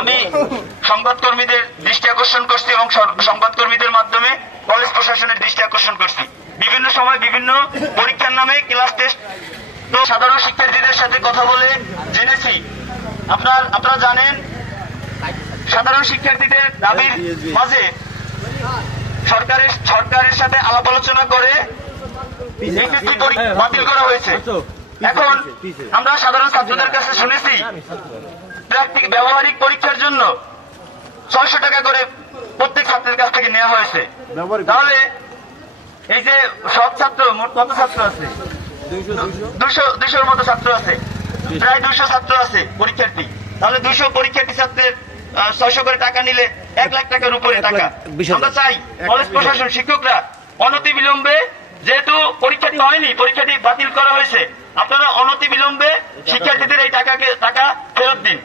আমি সংবাদকর্মীদের দৃষ্টি আকর্ষণ করছি এবং সংবাদকর্মীদের মাধ্যমে কলেজ প্রশাসনের দৃষ্টি আকর্ষণ করছি। বিভিন্ন সময় বিভিন্ন পরীক্ষার নামে ক্লাস টেস্ট তো সাধারণ শিক্ষার্থীদের সাথে কথা বলে জেনেছি। আপনারা জানেন সাধারণ শিক্ষার্থীদের দাবির মাঝে সরকারের সাথে আলাপ আলোচনা করে এইচএসসি পরীক্ষা বাতিল করা হয়েছে। এখন আমরা সাধারণ ছাত্রদের কাছে শুনেছি ব্যবহারিক পরীক্ষার জন্য 600 টাকা করে প্রত্যেক ছাত্রের কাছ থেকে নেওয়া হয়েছে। তাহলে এই যে সব ছাত্র মোট কত ছাত্র আছে? 200-র মতো ছাত্র আছে, প্রায় 200 ছাত্র আছে পরীক্ষার্থী। তাহলে 200 পরীক্ষার্থী ছাত্রের 600 করে টাকা নিলে 1 লাখ টাকার উপরে টাকা। আমরা চাই কলেজ প্রশাসন শিক্ষকরা অনতিবিলম্বে, যেহেতু পরীক্ষাটি হয়নি, পরীক্ষাটি বাতিল করা হয়েছে, আপনারা অনতিবিলম্বে শিক্ষার্থীদের এই টাকা ফেরত দিন।